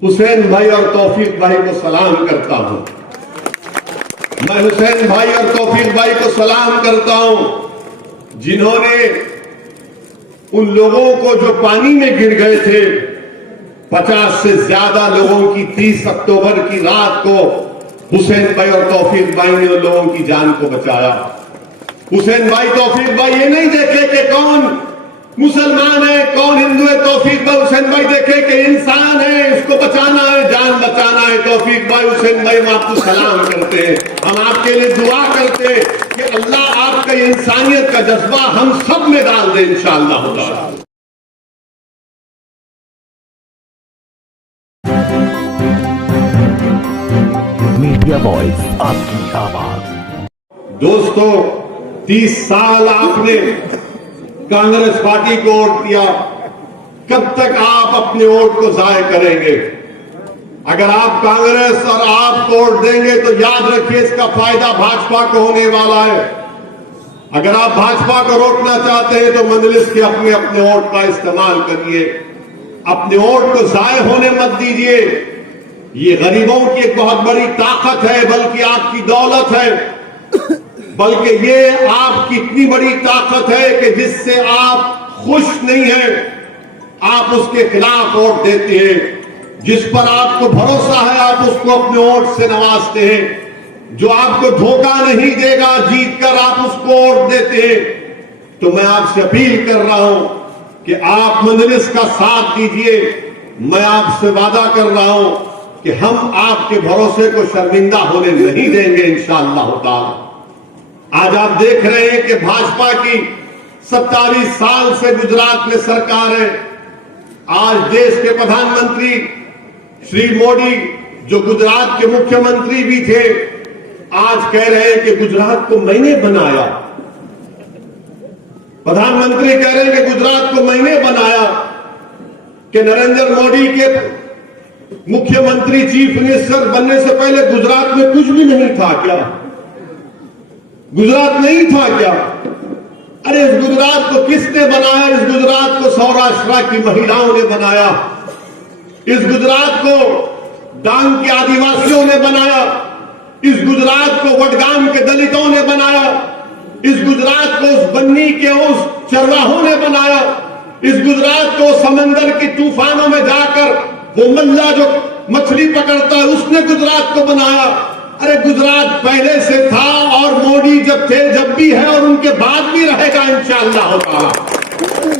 हुसैन भाई और तौफीक भाई को सलाम करता हूं। मैं हुसैन भाई और तौफीक भाई को सलाम करता हूं जिन्होंने उन लोगों को जो पानी में गिर गए थे, 50 से ज्यादा लोगों की 30 अक्टूबर की रात को हुसैन भाई और तौफीक भाई ने उन लोगों की जान को बचाया। हुसैन भाई तौफीक भाई ये नहीं देखे कि कौन मुसलमान है कौन हिंदू है। तौफीक भाई हुसैन भाई देखे कि इंसान है, इसको बचाना है, जान बचाना है। तौफीक भाई हुसैन भाई हम आपको सलाम करते हैं, हम आपके लिए दुआ करते हैं कि अल्लाह आपका ये इंसानियत का जज्बा हम सब में डाल दे इंशाअल्लाह। मीडिया वॉइस, आपकी आवाज। दोस्तों, 30 साल आपने कांग्रेस पार्टी को वोट दिया, कब तक आप अपने वोट को जाय करेंगे? अगर आप कांग्रेस और आप वोट देंगे तो याद रखिए इसका फायदा भाजपा को होने वाला है। अगर आप भाजपा को रोकना चाहते हैं तो मजलिस के अपने अपने वोट का इस्तेमाल करिए, अपने वोट को जाय होने मत दीजिए। ये गरीबों की एक बहुत बड़ी ताकत है, बल्कि आपकी दौलत है, बल्कि ये आपकी इतनी बड़ी ताकत है कि जिससे आप खुश नहीं हैं आप उसके खिलाफ वोट देते हैं। जिस पर आपको भरोसा है आप उसको अपने वोट से नवाजते हैं। जो आपको धोखा नहीं देगा जीत कर आप उसको वोट देते हैं। तो मैं आपसे अपील कर रहा हूं कि आप मजलिस का साथ दीजिए। मैं आपसे वादा कर रहा हूं कि हम आपके भरोसे को शर्मिंदा होने नहीं देंगे इंशाअल्लाह ताला। आज आप देख रहे हैं कि भाजपा की 27 साल से गुजरात में सरकार है। आज देश के प्रधानमंत्री श्री मोदी, जो गुजरात के मुख्यमंत्री भी थे, आज कह रहे हैं कि गुजरात को मैंने बनाया। प्रधानमंत्री कह रहे हैं कि गुजरात को मैंने बनाया। कि नरेंद्र मोदी के मुख्यमंत्री चीफ मिनिस्टर बनने से पहले गुजरात में कुछ भी नहीं था क्या? गुजरात नहीं था क्या? अरे इस गुजरात को किसने बनाया? इस गुजरात को सौराष्ट्र की महिलाओं ने बनाया। इस गुजरात को डांग के आदिवासियों ने बनाया। इस गुजरात को वडगाम के दलितों ने बनाया। इस गुजरात को उस बन्नी के उस चरवाहों ने बनाया। इस गुजरात को समंदर की तूफानों में जाकर वो मल्ला जो मछली पकड़ता है उसने गुजरात को बनाया। अरे गुजरात पहले से था और मोदी जब थे जब भी है और उनके बाद भी रहेगा इंशाअल्लाह ताला।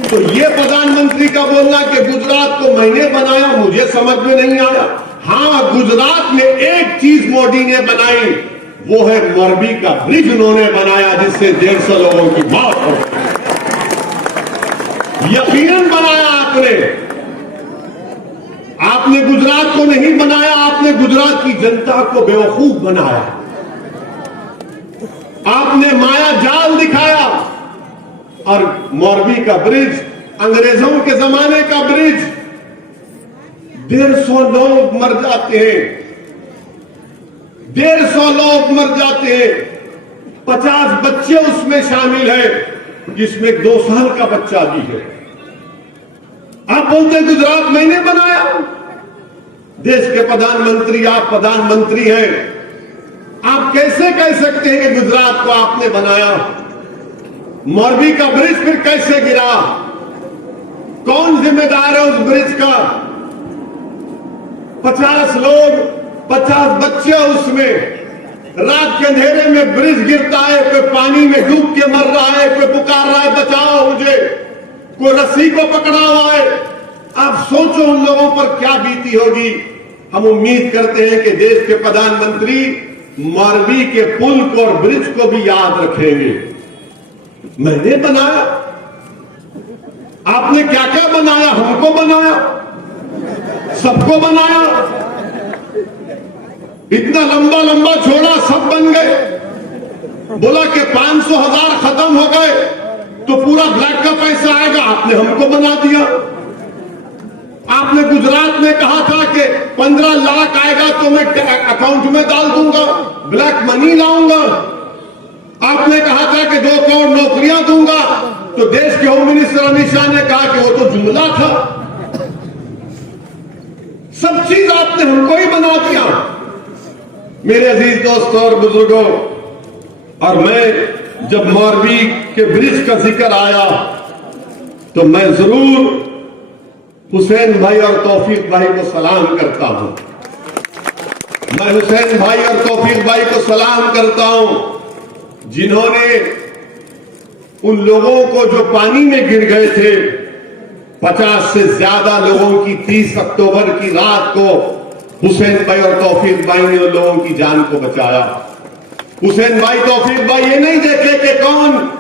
तो ये प्रधानमंत्री का बोलना कि गुजरात को मैंने बनाया, मुझे समझ में नहीं आया। हाँ, गुजरात में एक चीज मोदी ने बनाई, वो है मोरबी का ब्रिज उन्होंने बनाया जिससे 150 लोगों की मौत हो। यकीनन बनाया आपने गुजरात को नहीं बनाया, आपने गुजरात की जनता को बेवकूफ बनाया। आपने माया जाल दिखाया। और मोरबी का ब्रिज अंग्रेजों के जमाने का ब्रिज, 150 लोग मर जाते हैं, 150 लोग मर जाते हैं। 50 बच्चे उसमें शामिल हैं, जिसमें 2 साल का बच्चा भी है। आप बोलते हैं गुजरात मैंने बनाया। देश के प्रधानमंत्री, आप प्रधानमंत्री हैं, आप कैसे कह सकते हैं कि गुजरात को आपने बनाया? मोरबी का ब्रिज फिर कैसे गिरा? कौन जिम्मेदार है उस ब्रिज का? 50 लोग, 50 बच्चे उसमें। रात के अंधेरे में ब्रिज गिरता है, कोई पानी में डूब के मर रहा है, कोई पुकार रहा है बचाओ मुझे, कोई रस्सी को पकड़ा हुआ है। आप सोचो उन लोगों पर क्या बीती होगी। हम उम्मीद करते हैं कि देश के प्रधानमंत्री मोरबी के पुल को और ब्रिज को भी याद रखेंगे। मैंने बनाया। आपने क्या क्या बनाया? हमको बनाया, सबको बनाया। इतना लंबा लंबा छोड़ा, सब बन गए। बोला कि 500,000 खत्म हो गए तो पूरा ब्लैक का पैसा आएगा, आपने हमको बना दिया। आपने गुजरात में कहा था कि 15 लाख आएगा तो मैं अकाउंट में डाल दूंगा, ब्लैक मनी लाऊंगा। आपने कहा था कि 2 करोड़ नौकरियां दूंगा, तो देश के होम मिनिस्टर अमित शाह ने कहा कि वो तो जुमला था। सब चीज आपने हमको ही बना दिया। मेरे अजीज दोस्तों और बुजुर्गों, और मैं जब मौरवी के ब्रिज का जिक्र आया तो मैं जरूर हुसैन भाई और तौफीक भाई को सलाम करता हूं। मैं हुसैन भाई और तौफीक भाई को सलाम करता हूं जिन्होंने उन लोगों को जो पानी में गिर गए थे, 50 से ज्यादा लोगों की 30 अक्टूबर की रात को हुसैन भाई और तौफीक भाई ने उन लोगों की जान को बचाया। हुसैन भाई तौफीक भाई ये नहीं देखे कि कौन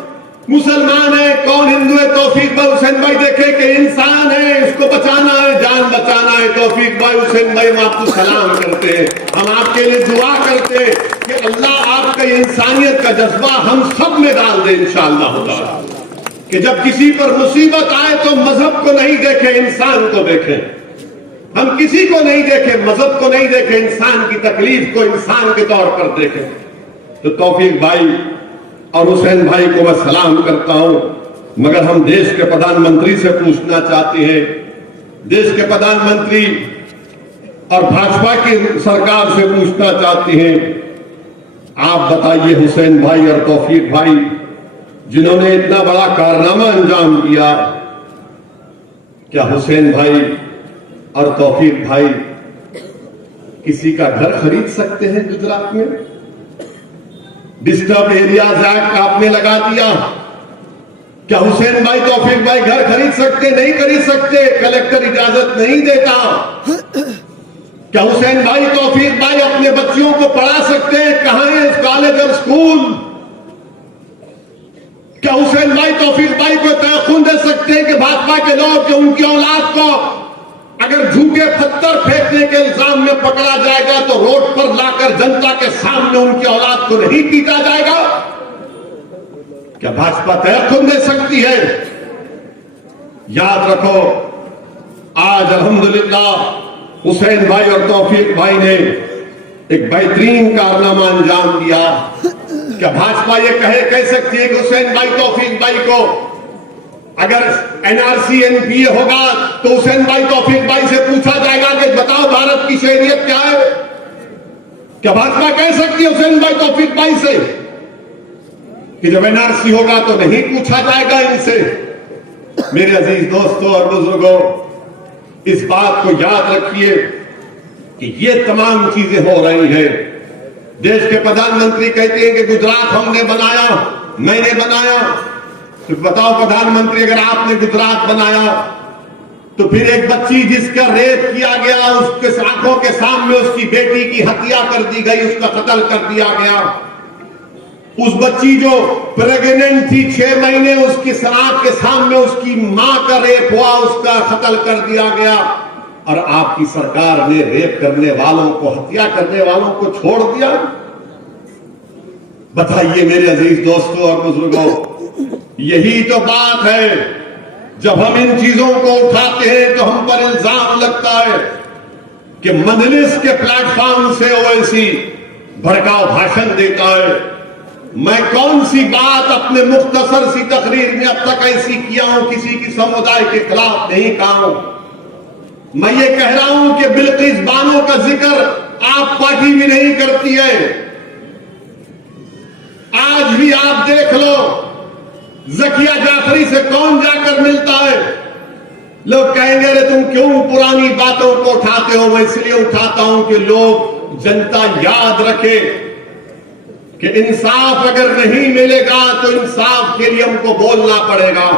मुसलमान है कौन हिंदू है। तौफीक भाई हुसैन भाई देखे कि इंसान है, इसको बचाना है, जान बचाना है। तौफीक भाई हुसैन भाई हम आपको सलाम करते हैं, हम आपके लिए दुआ करते हैं कि अल्लाह आपका इंसानियत का जज्बा हम सब में डाल दे इंशाअल्लाह ताला, कि जब किसी पर मुसीबत आए तो मजहब को नहीं देखे, इंसान को देखें। हम किसी को नहीं देखें, मजहब को नहीं देखें, इंसान की तकलीफ को इंसान के तौर पर देखें। तो तौफीक भाई और हुसैन भाई को मैं सलाम करता हूं। मगर हम देश के प्रधानमंत्री से पूछना चाहते हैं, देश के प्रधानमंत्री और भाजपा की सरकार से पूछना चाहते हैं, आप बताइए हुसैन भाई और तौफीक भाई जिन्होंने इतना बड़ा कारनामा अंजाम दिया, क्या हुसैन भाई और तौफीक भाई किसी का घर खरीद सकते हैं गुजरात में? डिस्टर्ब एरियाज एक्ट आपने लगा दिया, क्या हुसैन भाई तौफीक भाई घर खरीद सकते? नहीं खरीद सकते, कलेक्टर इजाजत नहीं देता। क्या हुसैन भाई तौफीक भाई अपने बच्चियों को पढ़ा सकते हैं? कहां है कॉलेज और स्कूल? क्या हुसैन भाई तौफीक भाई को तयखुन दे सकते हैं कि भाजपा के लोग कि उनकी औलाद को अगर झूठे पत्थर फेंकने के इल्जाम में पकड़ा जाएगा तो रोड पर लाकर जनता के सामने उनकी औलाद को नहीं पीटा जाएगा? क्या भाजपा तयखुन दे सकती है? याद रखो, आज अल्हम्दुलिल्लाह हुसैन भाई और तौफीक भाई ने एक बेहतरीन कारनामा अंजाम दिया। क्या भाजपा ये कह सकती है कि हुसैन भाई तौफीक भाई को अगर एनआरसी एनपीए होगा तो हुसैन भाई तौफीक भाई से पूछा जाएगा कि बताओ भारत की शहरियत क्या है? क्या भाजपा कह सकती है हुसैन भाई तौफीक भाई से कि जब एनआरसी होगा तो नहीं पूछा जाएगा इनसे? मेरे अजीज दोस्तों और बुजुर्गों, इस बात को याद रखिए कि ये तमाम चीजें हो रही हैं। देश के प्रधानमंत्री कहते हैं कि गुजरात हमने बनाया, मैंने बनाया। तो बताओ प्रधानमंत्री, अगर आपने गुजरात बनाया तो फिर एक बच्ची जिसका रेप किया गया, उसके आंखों के सामने उसकी बेटी की हत्या कर दी गई, उसका कत्ल कर दिया गया। उस बच्ची जो प्रेग्नेंट थी 6 महीने, उसकी आंख के सामने उसकी मां का रेप हुआ, उसका कत्ल कर दिया गया। और आपकी सरकार ने रेप करने वालों को, हत्या करने वालों को छोड़ दिया। बताइए मेरे अजीज दोस्तों और बुजुर्गों, यही तो बात है। जब हम इन चीजों को उठाते हैं तो हम पर इल्जाम लगता है कि मजलिस के प्लेटफॉर्म से ओवैसी भड़काऊ भाषण देता है। मैं कौन सी बात अपने मुख्तसर सी तकरीर में अब तक ऐसी किया हूं, किसी की समुदाय के खिलाफ नहीं कहा हूं। मैं ये कह रहा हूं कि बिल्किस बानो का जिक्र आप पार्टी भी नहीं करती है। आज भी आप देख लो, जकिया जाफरी से कौन जाकर मिलता है? लोग कहेंगे अरे तुम क्यों पुरानी बातों को उठाते हो? मैं इसलिए उठाता हूं कि लोग, जनता याद रखे कि इंसाफ अगर नहीं मिलेगा तो इंसाफ के लिए हमको बोलना पड़ेगा।